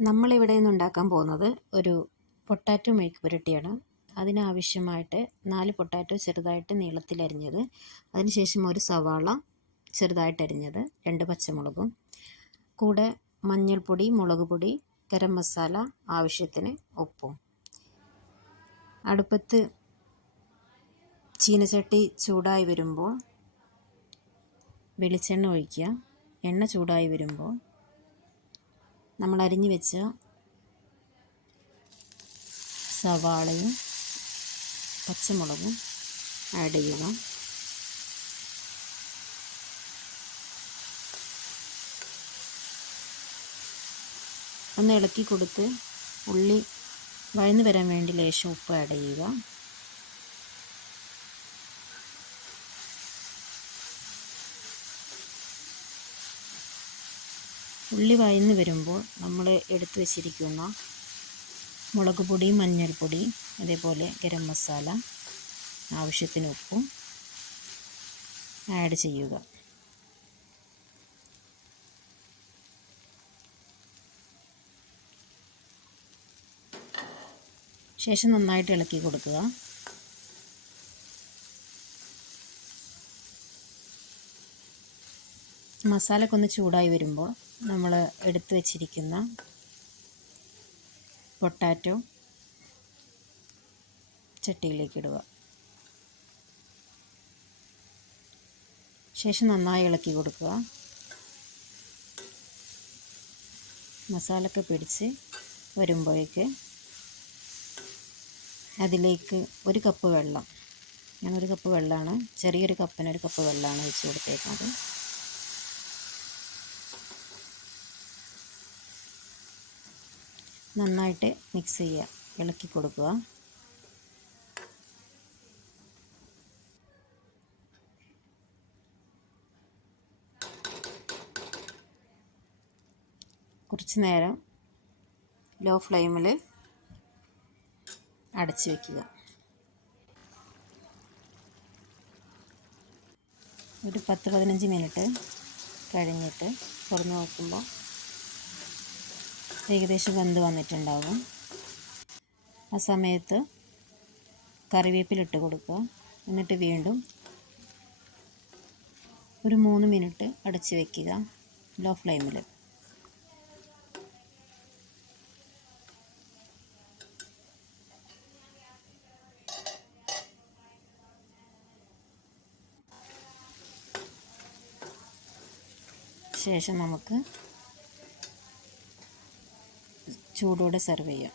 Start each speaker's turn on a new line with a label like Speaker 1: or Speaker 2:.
Speaker 1: നമ്മളിവിടെ നിന്ന് ഉണ്ടാക്കാൻ പോകുന്നത് ഒരു പൊട്ടാറ്റോ മെഴുക്ക് പുരട്ടിയാണ്. അതിനാവശ്യമായിട്ട് നാല് പൊട്ടാറ്റോ ചെറുതായിട്ട് നീളത്തിലരിഞ്ഞത് അതിനുശേഷം ഒരു സവാള ചെറുതായിട്ട് അരിഞ്ഞത് രണ്ട് പച്ചമുളകും. കൂടെ മഞ്ഞൾപ്പൊടി മുളക് പൊടി ഗരം മസാല ആവശ്യത്തിന് ഉപ്പും. അടുപ്പത്ത് ചീനച്ചട്ടി ചൂടായി വരുമ്പോൾ വെളിച്ചെണ്ണ ഒഴിക്കുക. എണ്ണ ചൂടായി വരുമ്പോൾ നമ്മൾ അരിഞ്ഞു വെച്ച സവാളയും പച്ചമുളകും ആഡ് ചെയ്യുക. ഒന്ന് ഇളക്കി കൊടുത്ത് ഉള്ളി വഴന്നു വരാൻ വേണ്ടി ലേശം ഉപ്പ് ആഡ് ചെയ്യുക. ഉള്ളി വഴന്ന് വരുമ്പോൾ നമ്മൾ എടുത്തു വച്ചിരിക്കുന്ന മുളക് പൊടി മഞ്ഞൾപ്പൊടി അതേപോലെ ഗരം മസാല ആവശ്യത്തിന് ഉപ്പും ആഡ് ചെയ്യുക. ശേഷം നന്നായിട്ട് ഇളക്കി കൊടുക്കുക. മസാലയൊക്കെ ഒന്ന് ചൂടായി വരുമ്പോൾ നമ്മൾ എടുത്തു വച്ചിരിക്കുന്ന പൊട്ടാറ്റോ ചട്ടിയിലേക്ക് ഇടുക. ശേഷം നന്നായി ഇളക്കി കൊടുക്കുക. മസാലയൊക്കെ പിടിച്ച് വരുമ്പോഴേക്ക് അതിലേക്ക് ഒരു കപ്പ് വെള്ളം. ഞാൻ ഒരു കപ്പ് വെള്ളമാണ് ചെറിയൊരു കപ്പിന് ഒരു കപ്പ് വെള്ളമാണ് ഒഴിച്ച് കൊടുത്തേക്കുന്നത്. നന്നായിട്ട് മിക്സ് ചെയ്യുക. ഇളക്കി കൊടുക്കുക. കുറച്ച് നേരം ലോ ഫ്ലെയിമിൽ അടച്ച് വയ്ക്കുക ഒരു പത്ത് പതിനഞ്ച് മിനിറ്റ് കഴിഞ്ഞിട്ട് തുറന്ന് നോക്കുമ്പോൾ ഏകദേശം വെന്ത് വന്നിട്ടുണ്ടാകും ആ സമയത്ത് കറിവേപ്പിലിട്ട് കൊടുക്കുക. എന്നിട്ട് വീണ്ടും ഒരു മൂന്ന് മിനിറ്റ് അടച്ച് വയ്ക്കുക ലോ. ഫ്ലെയിമിൽ ശേഷം നമുക്ക് ചൂടോടെ സെർവ് ചെയ്യാം.